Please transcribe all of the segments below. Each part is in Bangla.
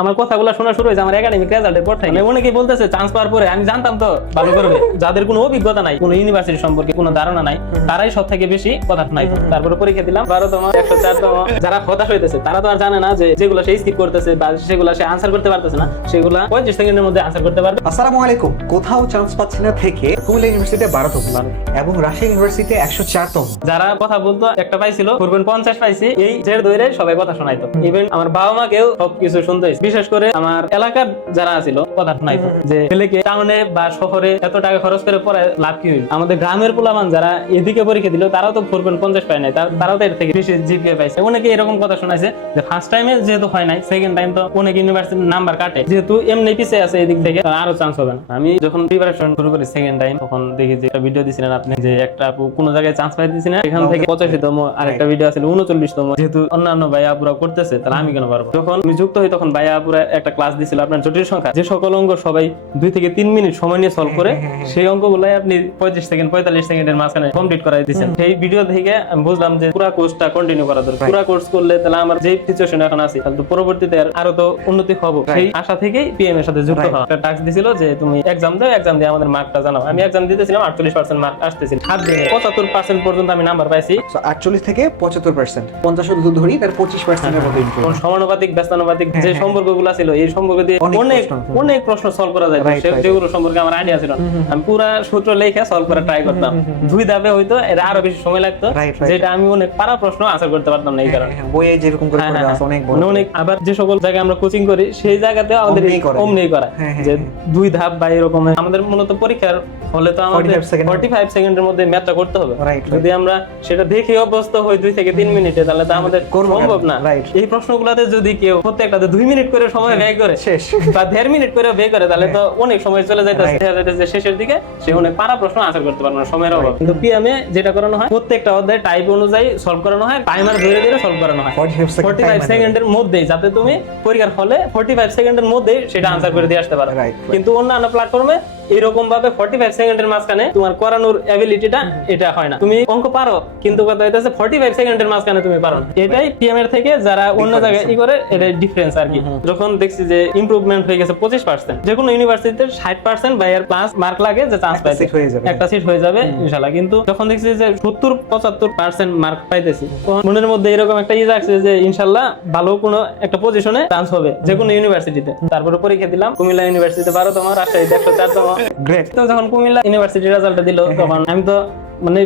আমার কথাগুলো শোনা শুরু হয়েছে আমার একাডেমিক রেজাল্টের পর থেকে। মানে অনেকেই বলতেছে চান্স পাওয়ার পরে আমি জানতাম তো ভালো করবে। যাদের কোনো অভিজ্ঞতা নাই কোনো ইউনিভার্সিটি সম্পর্কে কোনো ধারণা নাই তারাই সব থেকে বেশি কথা নাই তারপরে পরীক্ষা দিলাম বারোতম একশো চারতম। যারা হতাশ হইতেছে তারা তো আর জানে না যে যেগুলো সে স্কিপ করতেছে বা সেগুলো সে আনসার করতে পারতেছে না সেগুলো পঁয়ত্রিশ সেকেন্ডের মধ্যে আনসার করতে পারবে। আসসালামু আলাইকুম। কোথাও চান্স পাচ্ছি না থেকে কুমিল্লা ইউনিভার্সিটিতে বারোতম। এবং রাজশাহী ইউনিভার্সিটিতে একশো চারতম। যারা কথা বলতো একটা পাইছিল করবেন পঞ্চাশ পাইছি এই জের ধরে সবাই কথা শোনাইতো। ইভেন আমার বাবা মা মাকেও সবকিছু শুনতে। বিশেষ করে আমার এলাকার যারা ছিল কথা শোনাইতো যে ছেলেকে টাউনে বা শহরে এত টাকা খরচ করে পড়ে লাভ কি হইবে? আমাদের গ্রামের পোলামান যারা এদিকে পরীক্ষা দিল তারাও তো ফোর পয়েন্ট পঞ্চাশ পায় নাই তারাও তো এর থেকে বেশি জিপিএ পাইছে। অনেকে এরকম কথা শোনাইছে যে ফার্স্ট টাইমে যেহেতু হয় নাই সেকেন্ড টাইম তো অনেক ইউনিভার্সিটির নাম্বার কাটে। যেহেতু এমনি পিছিয়ে আছে এদিক থেকে আরও চান্স হবে না। আমি যখন প্রিপারেশন শুরু করি সেকেন্ড টাইম তখন দেখি যে একটা ভিডিও দিছিলেন আপনি যে একটা কোনো জায়গায় চান্স পাইতেছি না এখান থেকে পঁচাশিতম আরেকটা ভিডিও আছে উনচল্লিশতম। যেহেতু অন্যান্য ভাই আপুরা করতেছে তাহলে আমি কেন পারব? যখন আমি যুক্ত হই তখন ভাই আপুরা একটা ক্লাস দিছিল আপনার জটিল সংখ্যা। যে সকল অঙ্ক সবাই দুই থেকে তিন মিনিট সময় নিয়ে সলভ করে সেই অঙ্কগুলাই আপনি পঁয়ত্রিশ সেকেন্ড পঁয়তাল্লিশ সেকেন্ডের মাঝখানে কমপ্লিট করাই দিচ্ছেন সেই ভিডিও থেকে আমি বুঝলাম যে পুরা কোর্সটা কন্টিনিউ করা দরকার। পুরা কোর্স করলে তাহলে আমার যে সিচুয়েশন এখন আছে তাহলে পরবর্তীতে আরও তো উন্নতি হব। সেই আশা থেকেই পিএম এর সাথে যুক্ত হওয়া। একটা টাস্ক দিছিল যে তুমি এক্সাম দাও এক্সাম দিয়ে আমাদের মার্কটা জানাও। আমি এক্সাম দিতেছিলাম আটচল্লিশ পার্সেন্ট মার্ক আসতেছিল। সাত দিনে পঁচাত্তর পার্সেন্ট পর্যন্ত আমি নাম্বার পাইছি। আটচল্লিশ থেকে পঁচাত্তর পার্সেন্ট পঞ্চাশ ধরি তার পঁচিশ পার্সেন্টের মতো সমানুপাতিক ব্যস্তানুপাতিক যে হ্যাঁ। সম্পর্কগুলো ছিল এই সম্পর্ক দিয়ে অনেক অনেক প্রশ্ন। সলভ করা যায়. যেগুলো সম্পর্কে আমার আইডিয়া ছিল আমি পুরা সূত্র লেখা সলভ করা ট্রাই করতাম দুই ধাপে হয়তো এটা আরও বেশি সময় লাগতো. যেটা আমি অনেক পারা প্রশ্ন করতে পারতাম না এই কারণে হ্যাঁ, বইয়ে যেরকম করে হ্যাঁ, হ্যাঁ, অনেক অনেক আবার যে সকল জায়গায় আমরা কোচিং করি সেই জায়গাতে আমাদের অমনি করা। হ্যাঁ, হ্যাঁ, যে হ্যাঁ। দুই ধাপ বা এরকম আমাদের মূলত পরীক্ষার হলে তো আমাদের 45 সেকেন্ড। ফর্টি সেকেন্ডের মধ্যে ম্যাথটা করতে হবে. যদি আমরা সেটা দেখে অভ্যস্ত হই দুই থেকে তিন মিনিটে তাহলে তো আমাদের সম্ভব না. এই প্রশ্নগুলোতে যদি কেউ প্রত্যেকটাতে দুই মিনিট করে সময় ব্যয় করে শেষ। বা দেড় মিনিট করে ব্যয় করে তাহলে তো অনেক সময় চলে যাইতেছে। Right. যে শেষের দিকে সে অনেক পারা প্রশ্ন আনসার করতে পারবে না সময়ের অভাব। কিন্তু পিএমএ যেটা করানো হয় প্রত্যেকটা অধ্যায় টাইপ অনুযায়ী সলভ করানো হয় টাইমার ধরে ধরে সলভ করানো হয়। 45 ফর্টি ফাইভ সেকেন্ডের মধ্যেই যাতে তুমি পরীক্ষার হলে ফর্টি ফাইভ সেকেন্ডের মধ্যে সেটা আনসার করে দিয়ে আসতে পারো. কিন্তু অন্যান্য প্ল্যাটফর্মে এরকম ভাবে ফর্টি ফাইভ সেকেন্ডের মাঝখানে তোমার করানোর অ্যাবিলিটিটা এটা হয় না। তুমি অঙ্ক পারো কিন্তু কথা হইতেছে ফর্টি ফাইভ সেকেন্ডের মাঝখানে তুমি পারো না। এটাই পিএম এর থেকে যারা অন্য জায়গায় ই করে এটা ডিফারেন্স আর কি। যখন দেখছি যে ইমপ্রুভমেন্ট হয়ে গেছে পঁচিশ পার্সেন্ট যে কোনো ইউনিভার্সিটিতে ষাট পার্সেন্ট বা এর প্লাস মার্ক লাগে যে চান্স পাইছে। একটা সিট হয়ে যাবে ইনশাল্লাহ। কিন্তু যখন দেখছি যে সত্তর পঁচাত্তর পার্সেন্ট মার্ক পাইতেছি তখন মনের মধ্যে এরকম একটা ইয়ে আসছে যে ইনশাল্লাহ ভালো কোনো একটা পজিশনে চান্স হবে যে কোনো ইউনিভার্সিটিতে তারপরে পরীক্ষা দিলাম কুমিল্লা ইউনিভার্সিটিতে বারো তোমার রাজশাহীতে একশো চার তোমার। গ্রেট তো যখন কুমিল্লা ইউনিভার্সিটি রেজাল্টটা দিল তখন আমি তো মানে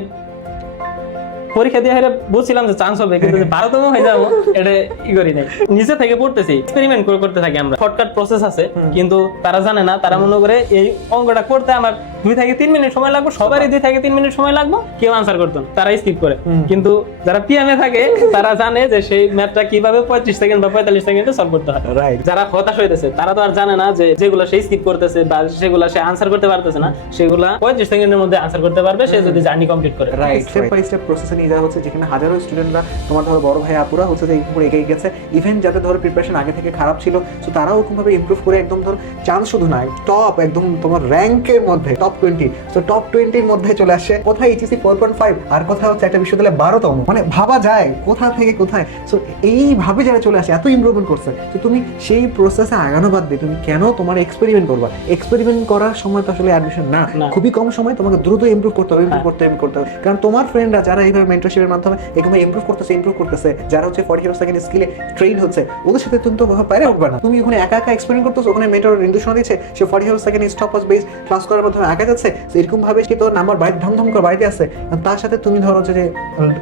পরীক্ষা দিয়ে হেরে বুঝছিলাম যে চান্স হবে কিন্তু যে বারোতম হয়ে যাব এটা ই করি নাই। নিচে থেকে পড়তেছি এক্সপেরিমেন্ট করে করতে থাকি আমরা। শর্টকাট প্রসেস আছে কিন্তু তারা জানে না তারা মনে করে এই অঙ্কটা করতে আমার দুই থেকে তিন মিনিট সময় লাগবে সবারই দুই থেকে তিন মিনিট সময় লাগবে কেউ আনসার করতো না তারা স্কিপ করে। কিন্তু যারা পিএমএ থাকে তারা জানে যে সেই ম্যাথটা কীভাবে পঁয়ত্রিশ সেকেন্ড বা পঁয়তাল্লিশ সেকেন্ডে সলভ করতে হয়। রাইট যারা হতাশ হইতেছে তারা তো আর জানে না যে যেগুলো সে স্কিপ করতেছে বা সেগুলো সে আনসার করতে পারতেছে না সেগুলা পঁয়ত্রিশ সেকেন্ডের মধ্যে আনসার করতে পারবে সে যদি জার্নি কমপ্লিট করে। রাইট স্টেপ বাই স্টেপ প্রসেসে নিয়ে যাওয়া হচ্ছে যেখানে হাজারো স্টুডেন্টরা তোমার ধরো বড় ভাই আপুরা হচ্ছে যে উপরে এগিয়ে গেছে। ইভেন যাদের ধরো প্রিপারেশন আগে থেকে খারাপ ছিল সো তারাও ওরকমভাবে ইমপ্রুভ করে একদম ধরো চান্স শুধু না টপ একদম তোমার র্যাঙ্কের মধ্যে টপ টোয়েন্টি সো টপ টোয়েন্টির মধ্যে চলে আসে। কোথায় এইচএসি ফোর পয়েন্ট ফাইভ আর কোথায় হচ্ছে একটা বিশ্ববিদ্যালয়ে বারোতম। মানে ভাবা যায় কোথা থেকে কোথায়? সো এইভাবে যারা চলে আসে এত ইমপ্রুভমেন্ট করছে। তো তুমি সেই প্রসেসে আগানো বাদ দিয়ে তুমি কেন তোমার এক্সপেরিমেন্ট করবা? এক্সপেরিমেন্ট করার সময় তো আসলে অ্যাডমিশন না। খুবই কম সময় তোমাকে দ্রুত ইম্প্রুভ করতে হবে ইমপ্রুভ করতে improve করতে হবে। কারণ তোমার ফ্রেন্ডরা যারা এইভাবে মেন্টরশিপের মাধ্যমে এরকম ইমপ্রুভ করতেছে ইমপ্রুভ করতেছে। যারা হচ্ছে ফর্টি হিরো সেকেন্ড স্কিলে ট্রেন হচ্ছে ওদের সাথে তুমি তো পারে উঠবে না। তুমি ওখানে একা একা এক্সপেরিমেন্ট করতেছো ওখানে মেন্টর নির্দেশনা দিচ্ছে সে forty hero second stop was base class করার মাধ্যমে একা যাচ্ছে তো এরকম ভাবে সে তোর নাম্বার বাইরে ধম ধম করে বাড়িতে আসছে তার সাথে তুমি ধরো হচ্ছে যে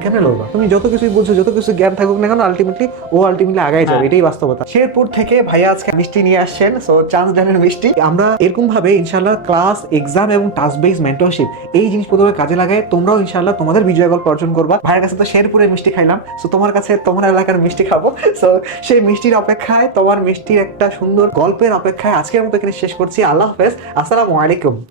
কেমন লড়বা তুমি যত কিছুই বুঝছ যত কিছু জ্ঞান থাকুক না কেন আলটিমেটলি ও আলটিমেটলি আগাই যাবে। এটাই বাস্তবতা। শেরপুর থেকে ভাইয়া আজকে মিষ্টি নিয়ে আসছেন সো চান্স ডানের মিষ্টি। আমরা এরকম ভাবে ইনশাল্লাহ ক্লাস এক্সাম এবং টাস্ক বেস মেন্টরশিপ এই জিনিসপত্র কাজে লাগায় তোমরাও ইনশাল্লাহ তোমাদের বিজয় গল্প অর্জন করবা। ভাইয়ের কাছে তো শেরপুরের মিষ্টি খাইলাম। সো তোমার কাছে, তোমার এলাকার মিষ্টি খাব। সো সেই মিষ্টির অপেক্ষায়, তোমার মিষ্টির একটা সুন্দর গল্পের অপেক্ষায় আজকের মতো এখানে শেষ করছি। আল্লাহ হাফেজ। আসসালামু আলাইকুম।